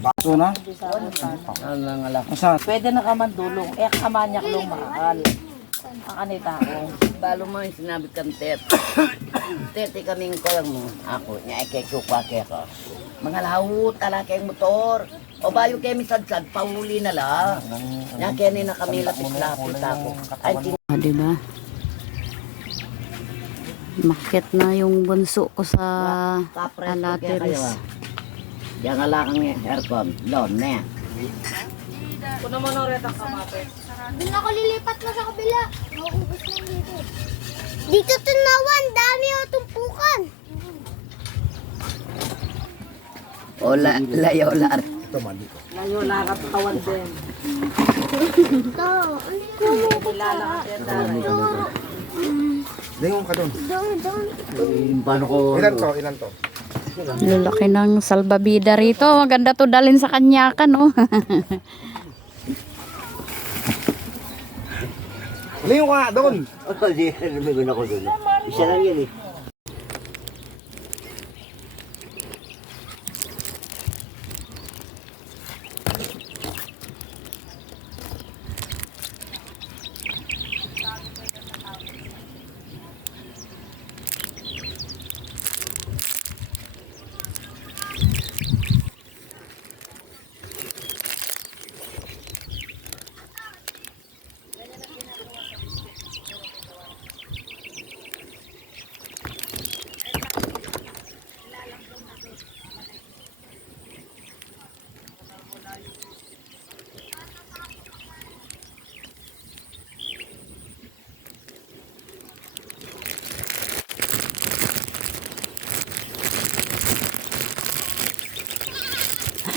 Baso na? Masat. Pwede na ka man dulong. Kamanyak long mahal. Ang kanita ko. Balo mo yung sinabi kang tet. Tete kaming ko lang mo. Ako, niya ikekukwa ko. Mga lahut, talakay motor. O bayo kayo misadsad, pahuli na lang. Yan kaya na kami lapis-lapis ako. Ay, Diba? Makit na yung bunso ko sa alateris. Yan nga lang ang aircon. Doon na yan. Kuno mo nang retang kamatis. Doon ako lilipat na sa kabila. Mauubos lang dito. Dito tunawan, dami o tumpukan. O layaw lar. Layo nakatawan din. Ito, ano ko Kilala ka siya ito? Lingon ka doon. Doon. Paano ko? Ilan to? Ilan to? Lalaki ng salbabida rito. Maganda to dalhin sa kanya ka, no? Lingon ka nga doon. Hindi, namigon ako doon. Isa lang yun eh.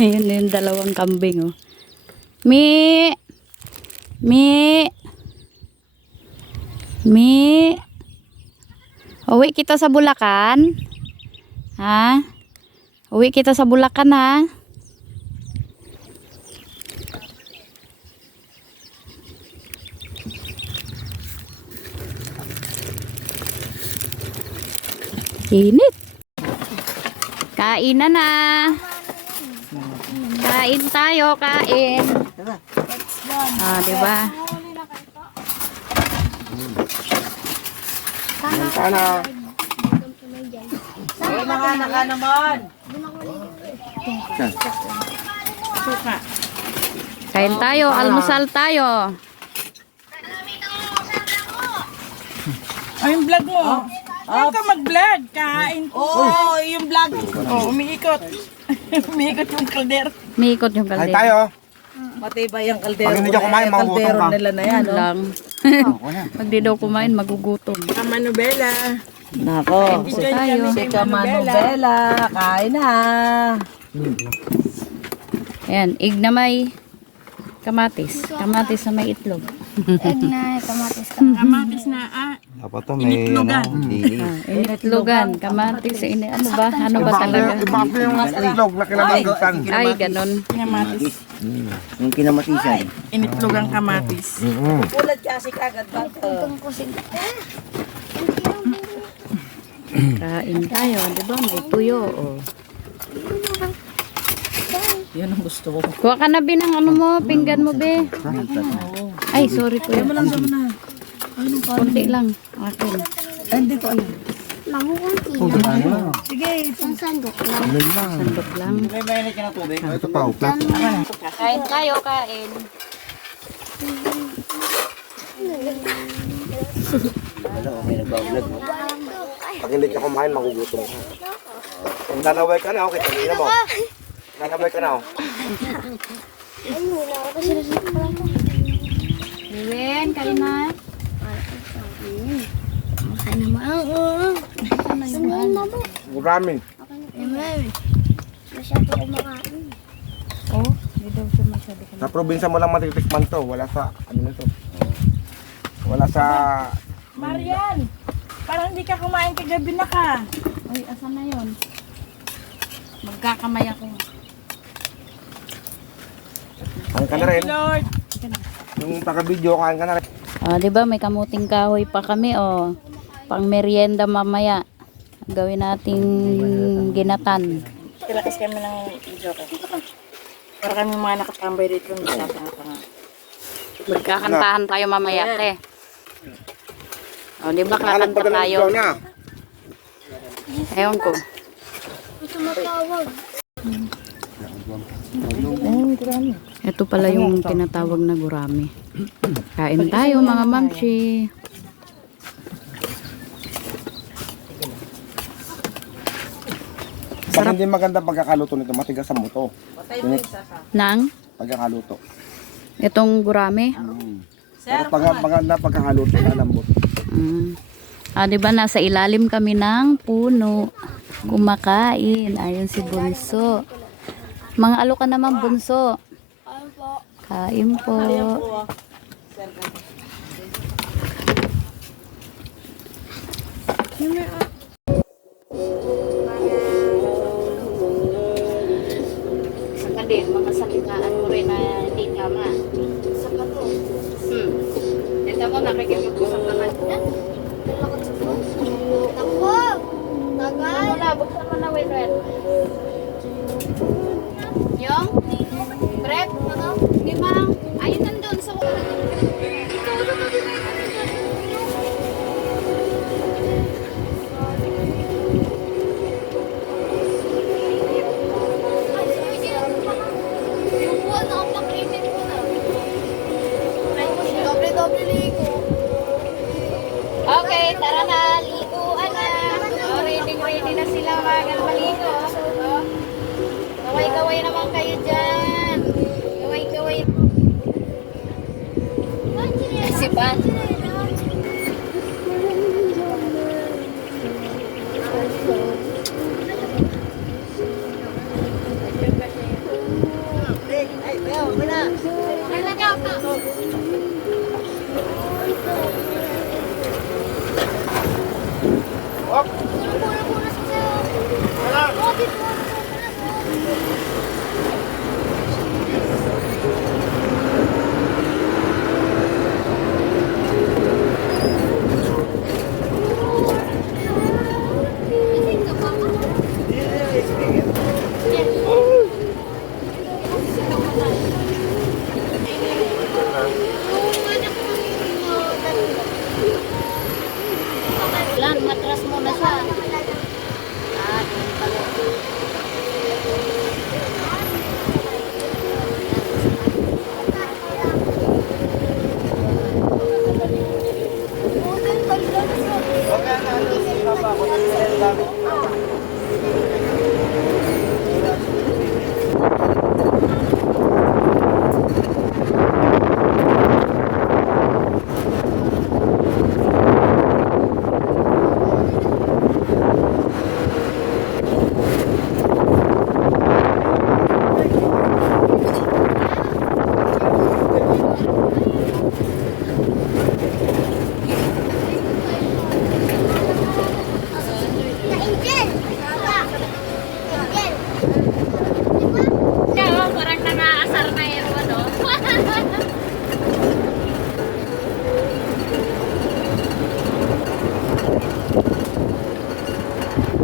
Ayun yung dalawang kambing, oh. Mi! Mi! Mi! Uwi kita sa Bulacan? Ha? Uwi kita sa Bulacan, ha? Init. Kain na. Kain tayo, kain. Ah, di ba? Sana. Naka naman. Suka. Kain tayo, almusal tayo. Ay, yung vlog mo. Huwag ka mag-vlog. Kain po. Oo, yung vlog. Oh, umiikot. Umiikot yung kalder. Miikot yung Kain kaldero. tayo. Matibay ang kaldero. Pag hindi ka kumain, magugutom Kaldero ka. nila na yan. Yan lang. Pag di daw kumain, magugutom. Ama Nobela. Nako. Kasi tayo. Si Kamanobela. Kain na. Ayan, ig na may kamatis. Kamatis na may itlog. Egg na, kamatis ka. Kamatis na, Dapat to may dili. Initlogan, kamatis, ano ba? Ano ba talaga? Iba pa yung itlog na kinamanggitan. Ay, ganon. kinamatis. Yung kinamatisan. Initlog ang kamatis. Ulat kasi kagad ba? Tungkusin. Kain tayo, di ba? May tuyo, oh. Yun ang gusto ko. Kuha ka na, Be, ng ano mo, pinggan mo, Be. Ay, sorry po. Kunti lang. Akin. Hindi ko alam. Mahukunti. Sige, Isang sandok lang. Sandok lang. May mainit ka na tubig? Ito pa, uplat. Kain tayo, kain. May nagbablog mo. Pag hindi ka kumain, magugutom ka. Kung nanaway ka na, okay, tangina mo. Nanaway ka na, oh. Ay, muna ako kasi nasip ko lang. Iwen, kain na. Ay naman. Sanayin mo ba? Marami. Amen. Masyado kumakain. Oh, hindi daw siya masyado kumain. Sa probinsya mo lang matitikman to. Wala sa, ano na to. Wala sa, Marian. Parang hindi ka kumain kagabi na ka. Ay, asan na yun? Magkakamay ako. kain ka na rin. Lord. Yung taga-video, kain ka na rin. Ah, 'di ba may kamuting kahoy pa kami, oh. Pang merienda mamaya. Gawin nating ginatan. Kilakas kami ng video ka. Para kami mga nakatambay dito. Nagtatanga-tanga. Magkakantahan tayo mamaya, te. O, di ba Hanap kakanta pa tayo? tayo na. Ewan ko. Gusto matawag. Ito pala yung tinatawag na gurami. Kain tayo mga mamshi. Pag hindi maganda pagkakaluto nito, matigas sa muto. Nang Pagkakaluto. itong gurami. Pero pag maganda pagkakaluto, lalambot. Di ba nasa ilalim kami ng puno. Kumakain. Ayun si Bunso. Mga alo ka naman, Bunso. Kain po. Saka din, mga salitaan mo rin na hindi tama. Saka to. Ito mo, nakikipag-usap naman. Ako! Tagal! Wala, buksan mo na, Winwet. Yung? Prep? Di ba? Ayun nandun sa... Yung buwan na ang pag-init ko na. Doble-doble ligo. Okay, tara na. Liguan na. Ready na sila mga maligo. Kaway-kaway naman kayo dyan. Kaway-kaway. Si Pan. Lan, matras muna siya. Doon pala. Parang nangaasar na yun, ano?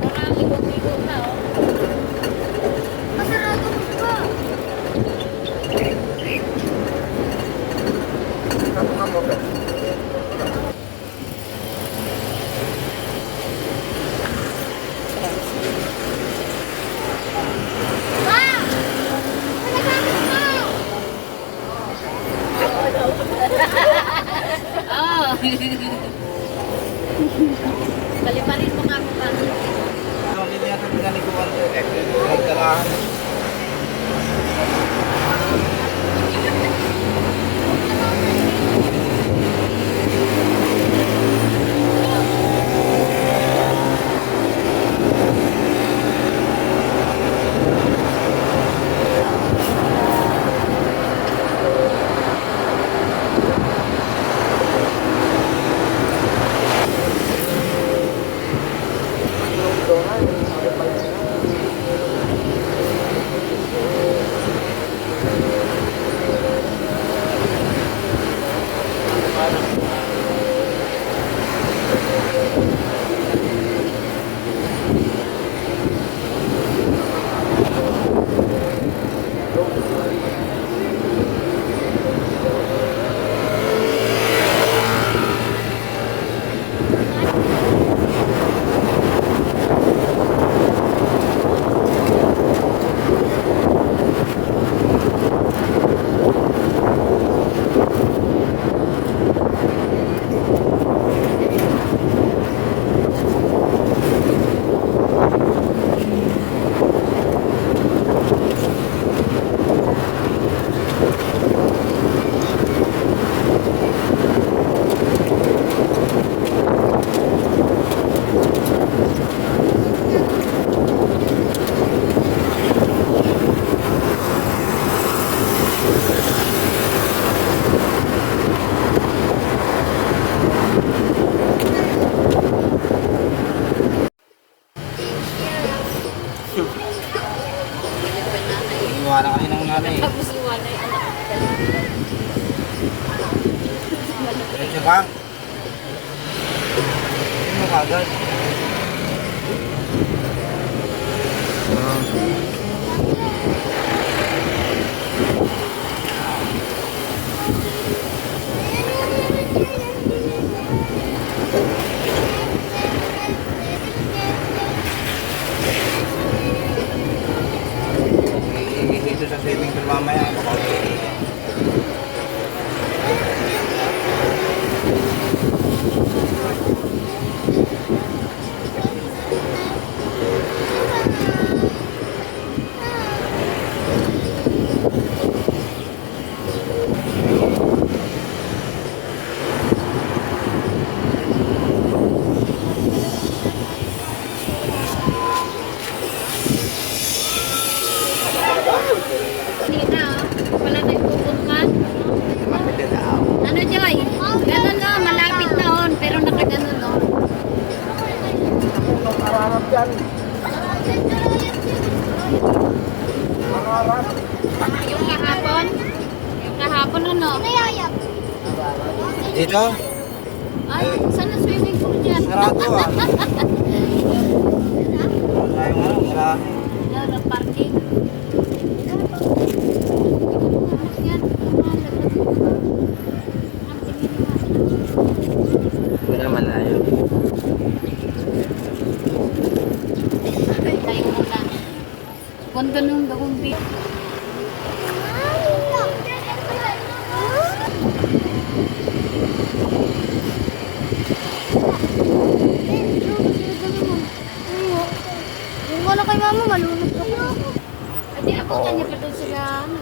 Parang ligo-ligo na, oh. Baliparin mo nga mo pa. na kayo ng nanay. Diretso ka? Hindi mo kagad. Dito sa swimming pool mamaya. Wala nagpupunta. Ano, Joy? Ganun no, malapit na on, pero nakaganon no. Mararap dyan. Yung kahapon? Yung kahapon ano? Nayayap. Dito? Ay, saan na swimming pool dyan? Sarado ah. Ayaw nga, wala. Yan, ang parking. Yan. Wala malayo. Tayo muna. Ganda nung daong beach. Yung wala kay mama, malunod ako. Hindi, abutan niya pa doon sila. Ano?